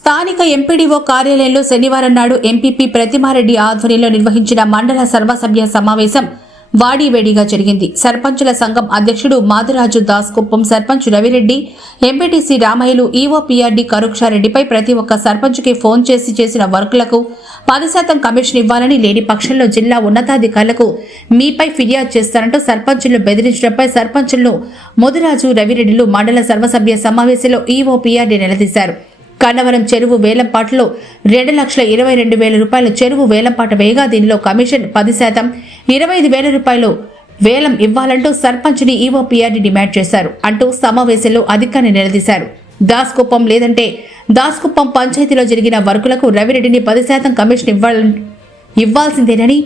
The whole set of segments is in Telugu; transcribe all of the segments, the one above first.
స్థానిక ఎంపీడీఓ కార్యాలయంలో శనివారం నాడు ఎంపీపీ ప్రతిమారెడ్డి ఆధ్వర్యంలో నిర్వహించిన మండల సర్వసభ్య సమావేశం వాడివేడిగా జరిగింది. సర్పంచుల సంఘం అధ్యక్షుడు మాదిరాజు దాస్ కుప్పం సర్పంచ్ రవిరెడ్డి ఎంపీటీసీ రామయ్యలు ఈఓపీఆర్డీ కరుక్షారెడ్డిపై ప్రతి ఒక్క సర్పంచ్కి ఫోన్ చేసి చేసిన వర్కులకు పది శాతం కమిషన్ ఇవ్వాలని లేని పక్షంలో జిల్లా ఉన్నతాధికారులకు మీపై ఫిర్యాదు చేస్తారంటూ సర్పంచులను బెదిరించడంపై సర్పంచులను ముదిరాజు రవిరెడ్డిలు మండల సర్వసభ్య సమావేశంలో ఈఓపీఆర్డీ నిలదీశారు. కన్నవరం చెరువు వేలంపాటలో రెండు లక్షల ఇరవై రెండు వేల రూపాయల చెరువు వేలంపాట వేయగా దీనిలో కమిషన్ పది శాతం ఇరవై ఐదు వేల రూపాయలు వేలం ఇవ్వాలంటూ సర్పంచ్ని ఈఓపీఆర్ని డిమాండ్ చేశారు అంటూ సమావేశంలో అధికారిని నిలదీశారు. దాస్కుప్పం లేదంటే దాస్కుప్పం పంచాయతీలో జరిగిన వర్కులకు రవిరెడ్డిని పది శాతం కమిషన్ ఇవ్వాలని ఇవ్వాల్సిందేనని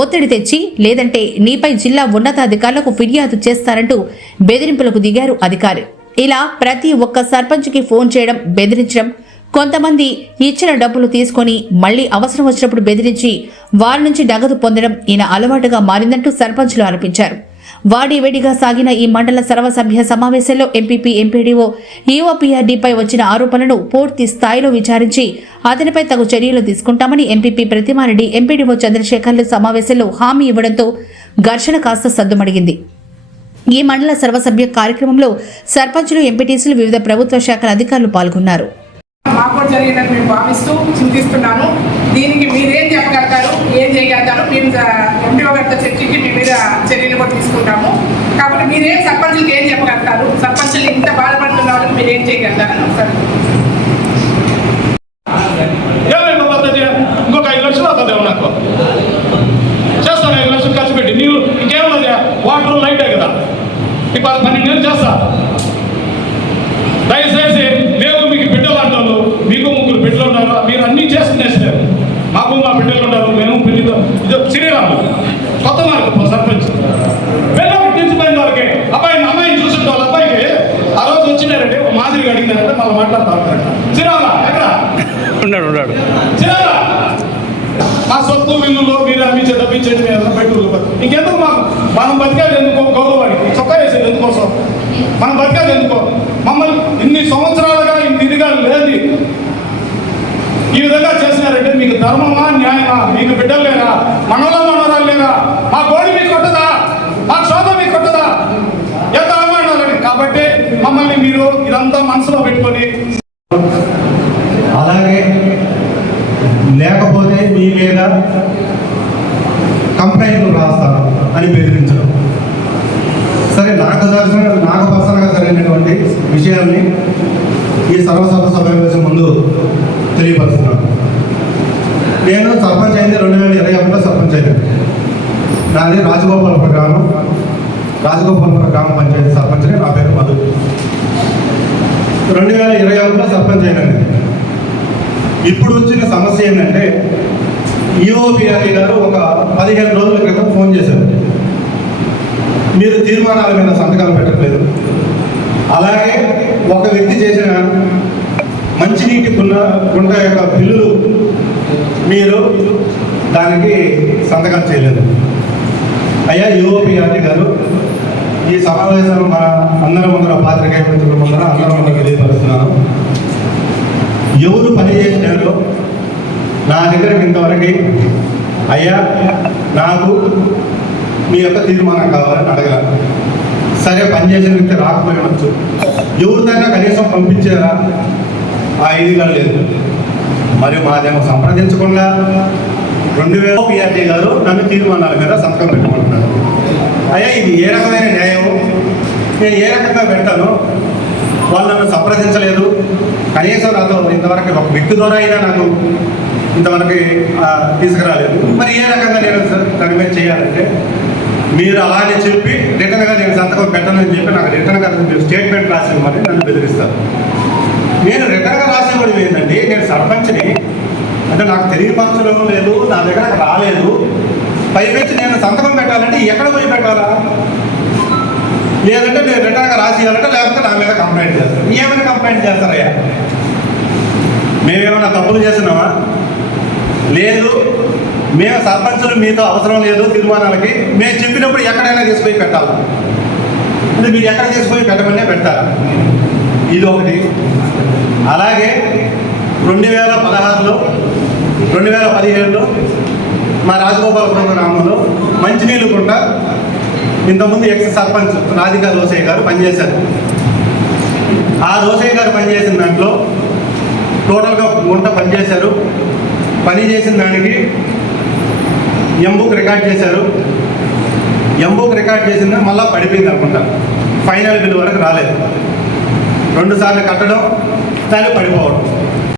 ఒత్తిడి తెచ్చి లేదంటే నీపై జిల్లా ఉన్నతాధికారులకు ఫిర్యాదు చేస్తారంటూ బెదిరింపులకు దిగారు అధికారి. ఇలా ప్రతి ఒక్క సర్పంచ్కి ఫోన్ చేయడం బెదిరించడం కొంతమంది ఇచ్చిన డబ్బులు తీసుకొని మళ్ళీ అవసరం వచ్చినప్పుడు బెదిరించి వారి నుంచి నగదు పొందడం ఈయన అలవాటుగా మారిందంటూ సర్పంచ్లు ఆరోపించారు. వాడివేడిగా సాగిన ఈ మండల సర్వసభ్య సమావేశంలో ఎంపీపీ ఎంపీడీఓ ఈఓపీఆర్డీపై వచ్చిన ఆరోపణలను పూర్తి స్థాయిలో విచారించి అతనిపై తగు చర్యలు తీసుకుంటామని ఎంపీపీ ప్రతిమారెడ్డి ఎంపీడీఓ చంద్రశేఖర్లు సమావేశంలో హామీ ఇవ్వడంతో ఘర్షణ కాస్త సద్దుమడిగింది. ఈ మండల సర్వసభ్య కార్యక్రమంలో సర్పంచులు ఎంపీటీసీలు వివిధ ప్రభుత్వ శాఖల అధికారులు పాల్గొన్నారు. మాకు కూడా జరిగిందని మేము భావిస్తూ చింతిస్తున్నాను దీనికి మీరేం చెప్పగలుగుతారు ఏం చేయగలుగుతారు? మేము ఎంపీఓ గారితో చర్చించి మీ మీద చర్యలు కూడా తీసుకుంటాము. కాబట్టి మీరేం సర్పంచులకు ఏం చెప్పగలుగుతారు? సర్పంచులు ఇంత బాధపడుతున్న వాళ్ళకి మీరు ఏం చేయగలుగుతారని ఒకసారి ఇంకొక ఐదు లక్షలు అవుతుంది నాకు? చేస్తాను ఐదు లక్షలు ఖర్చు పెట్టి. నీవు ఇంకేమన్నా వాటర్ లైటే కదా. ఇప్పుడు పన్నెండు నెలలు చేస్తా దయచేసి మేము మీకు బిడ్డలు అంటాను మీకు ముగ్గురు బిడ్డలు ఉన్నారు మీరు అన్నీ చేసుకునేసారు మాకు మా బిడ్డలు ఉన్నారు మేము పెళ్ళితో ఇది శ్రీరాము కొత్త మార్గం సర్పంచ్ వెళ్ళి తీసుకుపోయిన వాళ్ళకి అబ్బాయి అమ్మాయిని చూసుంటే వాళ్ళ అబ్బాయికి ఆ రోజు వచ్చినారంటే ఒక మాదిరిగా అడిగినారంటే మళ్ళీ మాట్లాడతారు శ్రీరామ ఎక్కడ? ఉన్నాడు ఉన్నాడు. చేయాలా మా సొత్తు విల్లులో మీరు అమ్మించే తప్పించేది మేము పెట్టుకోలేదు ఇంకెందుకు మాకు? మనం బతికాలి ఎందుకో గౌరవానికి చొక్కా వేసేది ఎందుకోసం? మనం బతికాలి ఎందుకో? మమ్మల్ని ఇన్ని సంవత్సరాలుగా ఇదిగా లేదు ఈ విధంగా చేసినారంటే మీకు ధర్మమా న్యాయమా? మీకు బిడ్డలు లేరా మనలో మనవరాలు లేరా? మా గోడి మీకు కొట్టదా? మా శోభ మీకు కొట్టదా? ఎంత అవమానాలని కాబట్టి మమ్మల్ని మీరు మనసులో పెట్టుకొని అలాగే లేకపోతే మీ మీద కంప్లైంట్లు రాస్తాను అని బెదిరించడం. సరే నాకు దర్శన నాకు పర్సనల్గా జరిగినటువంటి విషయాన్ని ఈ సర్వసభ సమావేశం ముందు తెలియపరుస్తున్నాను. నేను సర్పంచ్ అయింది రెండు వేల ఇరవై ఒకటిలో సర్పంచ్ అయ్యాను. నాది రాజగోపాలపురం గ్రామం. రాజగోపాలపురం గ్రామ పంచాయతీ సర్పంచ్ని నా పేరు మధు. రెండు వేల ఇరవై ఒకటిలో సర్పంచ్ అయినండి ఇప్పుడు వచ్చిన సమస్య ఏంటంటే ఈఓపిఆర్ఈ గారు ఒక పదిహేను రోజుల క్రితం ఫోన్ చేశారు. మీరు తీర్మానాల మీద సంతకాలు పెట్టట్లేదు. అలాగే ఒక వ్యక్తి చేసిన మంచినీటి గుండ గుంట యొక్క బిల్లులు మీరు దానికి సంతకాలు చేయలేదు. అయ్యా యూఓపిఆర్టీ గారు ఈ సమావేశంలో మన అందరం ముందర పాత్రికేయ మిత్రుల ముందర అందరం ముందర తెలియపరుస్తున్నాను. ఎవరు పనిచేసినారో నా దగ్గర ఇంతవరకు అయ్యా నాకు మీ యొక్క తీర్మానం కావాలని అడగల. సరే పని చేసిన వ్యక్తి రాకపోయినచ్చు ఎవరిదైనా కనీసం పంపించారా ఆ ఇదిగా లేదు. మరి మాదేమో సంప్రదించకుండా రెండు వేల పిఆర్టీ గారు నన్ను తీర్మానాల మీద సంతకం పెట్టుకుంటున్నారు. అయ్యా ఇది ఏ రకమైన న్యాయం? నేను ఏ రకంగా పెడతాను వాళ్ళు నన్ను సంప్రదించలేదు. కనీసం నాతో ఇంతవరకు ఒక వ్యక్తి ద్వారా అయినా నాకు ఇంతవరకు తీసుకురాలేదు. మరి ఏ రకంగా నేను స- దాని మీద చేయాలంటే మీరు అలానే చెప్పి రిటర్న్గా నేను సంతకం పెట్టనని చెప్పి నాకు రిటర్న్గా మీరు స్టేట్మెంట్ రాసి ఇవ్వమని నన్ను బెదిరిస్తారు. నేను రిటర్న్గా రాసి ఇవ్వడం ఏంటండి నేను సర్పంచ్ని అంటే నాకు తెలియపరచడం లేదు నా దగ్గర రాలేదు. పైపెచ్చి నేను సంతకం పెట్టాలంటే ఎక్కడ పోయి పెట్టాలా? లేదంటే నేను రిటర్న్గా రాసి ఇవ్వాలంటే లేకపోతే నా మీద కంప్లైంట్ చేస్తాను ఏమైనా కంప్లైంట్ చేస్తారయ్యా? మేమేమైనా తప్పులు చేస్తున్నామా? లేదు. మేము సర్పంచులు మీతో అవసరం లేదు తీర్మానాలకి. మేము చెప్పినప్పుడు ఎక్కడైనా తీసుకుపోయి పెట్టాలి? అంటే మీరు ఎక్కడ తీసుకుపోయి పెట్టమనే పెట్టాలి ఇది ఒకటి. అలాగే రెండు వేల పదహారులో రెండు వేల పదిహేడులో మా రాజగోపాలపురం గ్రామంలో మంచినీళ్ళు కుంట ఇంతకుముందు ఎక్స్ సర్పంచ్ రాధికా రోసయ్య గారు పనిచేశారు. ఆ రోసయ్య గారు పనిచేసిన దాంట్లో టోటల్గా గుంట పనిచేశారు. పని చేసిన దానికి ఎంబుక్ రికార్డ్ చేశారు. ఎంబుక్ రికార్డ్ చేసిందా మళ్ళీ పడిపోయింది అనుకుంటా. ఫైనల్ బిల్ వరకు రాలేదు. రెండు సార్లు కట్టడం దాన్ని పడిపోవడం.